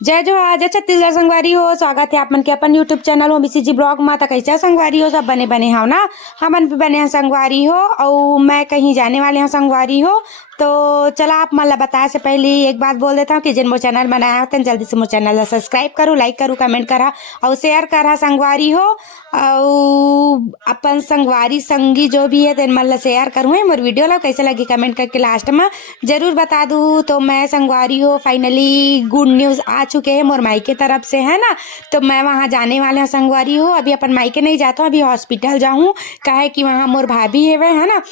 जय जोहार, जय छत्तीसगढ़ संगवारी हो। स्वागत है आप मन के अपन यूट्यूब चैनल हो मिसी ब्लॉग में। कैसे संगवारी हो? सब बने बने हो ना। हमन भी बने हैं संगवारी हो और मैं कहीं जाने वाले हैं संगवारी हो। तो चला आप मन ला बताए से पहले एक बात बोल देता हूँ कि जिन मोर चैनल बनाया होते जल्दी से मोर चैनल ला सब्सक्राइब करो, लाइक करो, कमेंट करा और शेयर करा संगवारी हो। और अपन संगवारी संगी जो भी है तेन मन ला शेयर करूँ है। मोर वीडियो ला कैसे लगी कमेंट करके लास्ट में जरूर बता दूँ। तो मैं संगवारी हो फाइनली गुड न्यूज़ आ चुके हैं मोर मायके तरफ से, है ना। तो मैं वहाँ जाने वाले हैं संगवारी हो। अभी अपन मायके नहीं जाता हूँ, अभी हॉस्पिटल जाऊँ काहे कि वहाँ मोर भाभी है ना।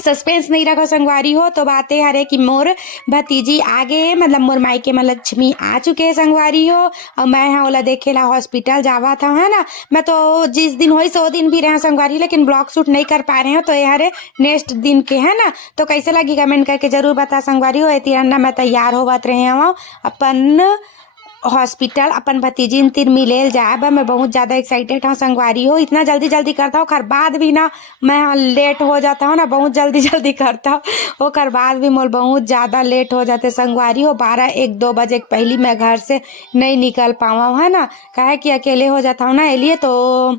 सस्पेंस नहीं रखो संगवारी हो। तो बातें हरे कि मोर भतीजी आगे मतलब मोर मायके में लक्ष्मी आ चुके हैं संगवारी हो। और मैं यहाँ ओला देखे ला हॉस्पिटल जावा था, है ना। मैं तो जिस दिन हुई सो दिन भी रहे संगवारी, लेकिन ब्लॉग शूट नहीं कर पा रहे हो। तो ये हरे नेक्स्ट दिन के, है ना। तो कैसे लगी कमेंट करके जरूर बता संगवारी हो। तिरन्ना मैं तैयार होवत रहे हूँ अपन हॉस्पिटल अपन भतीजी तीर मिलेल जाब। मैं बहुत ज़्यादा एक्साइटेड हूँ संगवारी हो। इतना जल्दी जल्दी करता हूँ खर बाद भी ना मैं लेट हो जाता हूँ ना, बहुत जल्दी जल्दी करता हूँ वो खर बाद भी मोर बहुत ज़्यादा लेट हो जाते संगवारी हो। 12-1-2 बजे पहली मैं घर से नहीं निकल पावा, है ना, काहे कि अकेले हो जाता हूँ ना। इसलिए तो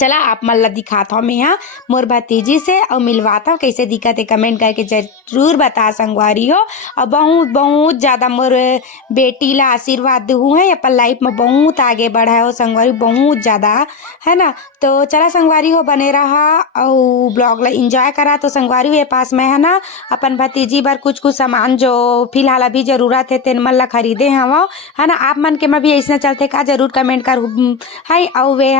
चला आप मन ला दिखाता हूँ मैं यहाँ मोर भतीजी से और मिलवाता हूँ कैसे दिक्कत है कमेंट करके जरूर बता संगवारी हो। और बहुत बहुत ज़्यादा मोर बेटी ला आशीर्वाद दूँ है अपन लाइफ में बहुत आगे बढ़ा हो संगवारी, बहुत ज़्यादा, है ना। तो चला संगवारी हो बने रहा और ब्लॉग ला इंजॉय करा। तो संगवारी हो ये पास में है ना अपन भतीजी बर कुछ कुछ सामान जो फिलहाल अभी ज़रूरत है तेन मन ला खरीदे हवा, है ना। आप मन के में भी ऐसा चलते का जरूर कमेंट कर है। और वे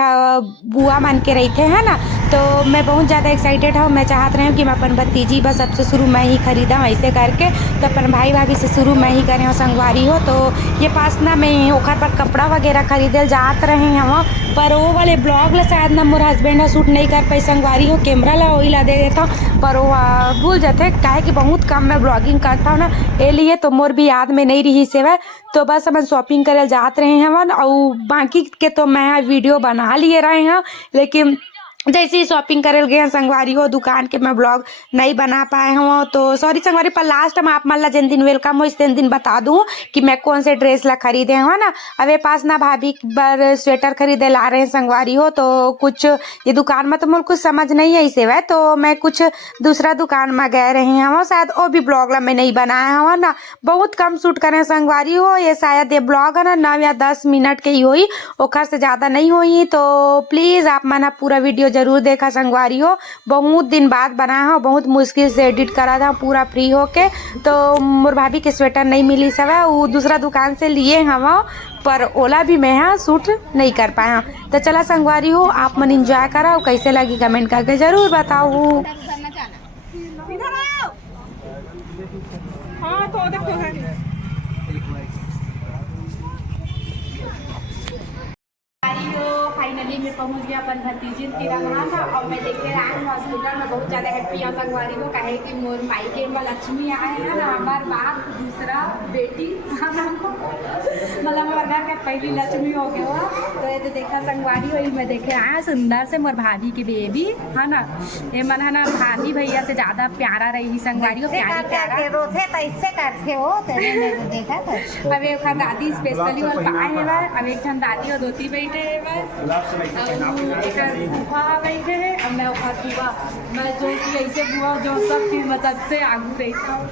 बुआ मान के रही थे, है ना। तो मैं बहुत ज़्यादा एक्साइटेड हूँ। मैं चाहत रही हूँ कि मैं अपन भतीजी बस सबसे शुरू मैं ही खरीदा ऐसे करके। तो अपन भाई भाभी से शुरू मैं ही करे हूँ संगवारी हो। तो ये पास ना मैं ओखर पर कपड़ा वगैरह खरीदे जात रहे हैं पर वो वाले ब्लॉग ला शायद ना मोर हस्बैंड शूट नहीं कर पाई संगवारी हो। कैमरा ला वही ला दे देता हूँ पर वो भूल जाते काहे कि बहुत कम मैं ब्लॉगिंग करता हूँ ना, ये लिए तो मोर भी याद में नहीं रही सेवा। तो बस अपन शॉपिंग करे जात रहे हैं और बाकी के तो मैं वीडियो बना लिए रहे हैं, लेकिन जैसे ही शॉपिंग करे गए संगवारी हो दुकान के मैं ब्लॉग नहीं बना पाए हूँ। तो सॉरी संगवारी पर लास्ट में आप मन ला जिन दिन वेलकम हो इस दिन बता दूँ कि मैं कौन से ड्रेस ला खरीदे हूँ ना। अब ये पास ना भाभी बर स्वेटर खरीदे ला रहे हैं संगवारी हो। तो कुछ ये दुकान में तो मुझे कुछ समझ नहीं आई सेवा, तो मैं कुछ दूसरा दुकान में गए रहे हैं शायद वो भी ब्लॉग ला मैं नहीं बनाया हूँ ना। बहुत कम शूट करें संगवारी हो। ये शायद ये ब्लॉग है ना 9 या 10 मिनट के ही हुई, ओखर से ज़्यादा नहीं हुई। तो प्लीज़ आप मना पूरा वीडियो जरूर देखा संगवारी हो। बहुत दिन बाद बनाया हो, बहुत मुश्किल से एडिट करा था पूरा फ्री होके। तो मोर भाभी के स्वेटर नहीं मिली सब वो दूसरा दुकान से लिए हम पर ओला भी मैं यहाँ शूट नहीं कर पाया। तो चला संगवारी हो आप मन इंजॉय करा कैसे लगी कमेंट करके जरूर बताओ। फाइनली मैं पहुंच गया अपन भतीजी तिरंगा था और मैं देखे आए हूँ हॉस्पिटल में। बहुत ज़्यादा हैप्पी हूँ संगवारी को काहे कि मोर मायके में लक्ष्मी आए हैं ना, हमार बाप दूसरा बेटी मतलब हमारे घर का पहली लक्ष्मी हो गया हुआ। तो ये तो देखा संगवारी हुई मैं देखे आया सुंदर से मोर भाभी की बेबी, है ना। ये मन है ना भाभी भैया से ज़्यादा प्यारा रही संगवारी हो, प्यारी प्यारा अब एक दादी स्पेशली वाल पाए है। अब एक दादी और दोती बैठे है बुआ बैठे है। अब मैं बुआ मैं जो कि ऐसे बुआ जो सब चीज़ मैं सबसे आगू रहता हूँ।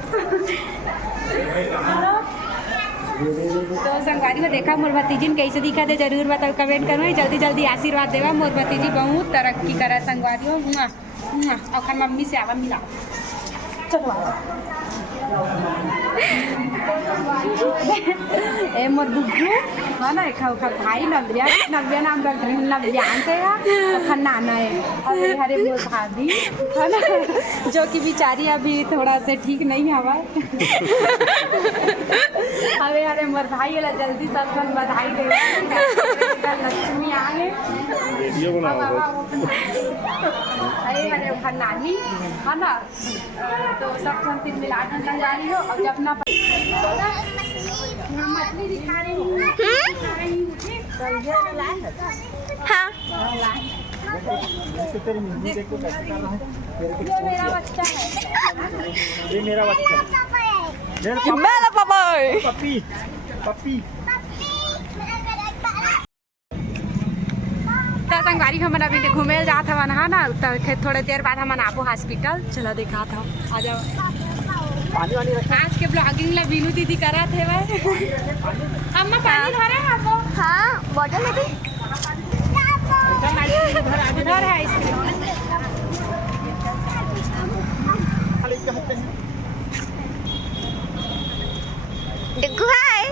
तो संगवारी में देखा मोर भतीजी कैसे दिखा दे जरूर बताओ कमेंट करो। जल्दी जल्दी आशीर्वाद देवा मोर भतीजी बहुत तरक्की करा संगवारी हो। और मम्मी से आवा मिला चलो ए मोर बुग्गू है ना भाई नव्या नव्या नाम रख रही नव्यान से नाना है। अरे हरे मोर भाभी है ना जो कि बेचारी अभी थोड़ा से ठीक नहीं हवा। अरे अरे मोर भाई वाला जल्दी सब बधाई दे लक्ष्मी आए। अरे अरे नानी है ना तो सब फिर मिला संगवारी हो। और जब ना मछली दिखा रही हूँ हाँ ये मेरा बच्चा है, ये मेरा बच्चा है। मेरा पापा पपी पपी तो संगवारी हमन अभी घूमे जात हवन हा ना, तो थोड़े देर बाद हमन आबो हॉस्पिटल। चलो देखा था, आ जाओ। पानी वानी रखा। आज के ब्लॉगिंग ला बीनू दीदी करत है भाई। अम्मा पानी धरे आपको? हाँ बॉटल में भी घर है आइसक्रीम। डिग्गू हाय।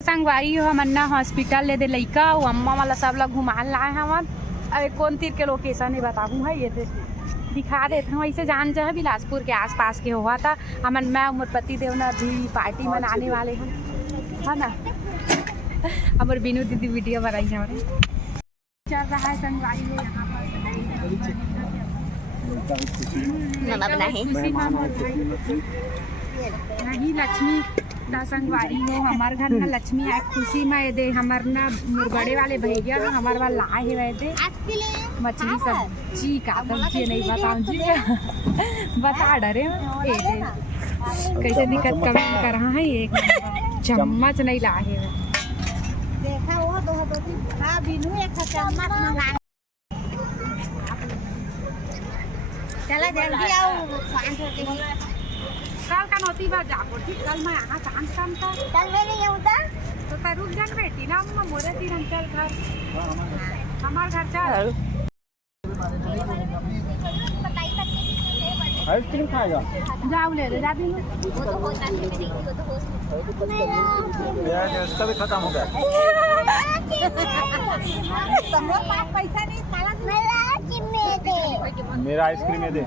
संगवारी हो हमन ना हॉस्पिटल ले दे लइका और अम्मा वाला सब लोग घुमान लाए हमन। अरे कौन तीर के लोकेशन है बताऊँ है, ये दिखा देते हैं। ऐसे जान जो है बिलासपुर के आसपास के हुआ था। हमन मैं उमर पति देव ना भी पार्टी मनाने वाले हैं, है ना। हमारे बीनू दीदी वीडियो बनाई है हमारे। चल रहा है संगवारी हो यहाँ पर नहीं लक्ष्मी ना संगवारी हो हमार घर ना लक्ष्मी आए खुशी में दे। हमार ना मुरगड़े वाले भैया ना हमार वाला लाए है वैसे मछली सब्जी का सब्जी नहीं बताऊँ जी बता डरे ए दे कैसे दिक्कत कमेंट कर रहा है। एक चम्मच नहीं लाए है देखा वो दो हाँ बिनू एक चम्मच मंगा। चला जल्दी आओ 5 रोटी कल का नौती बार जाओ ठीक। कल मैं यहाँ काम था कल मैं नहीं आऊँगा तो मैं रुक जान बेटी ना अम्मा मोरे तीर हम चल घर हमार घर चल। आइसक्रीम खाएगा? जाओ ले ले जा भी वो तो हॉस्पिटल में नहीं, वो तो हॉस्पिटल में। यार इसका भी खत्म हो गया। तुम्हारे पास पैसा नहीं साला मेरा चिम्मे दे। मेरा आइसक्रीम दे।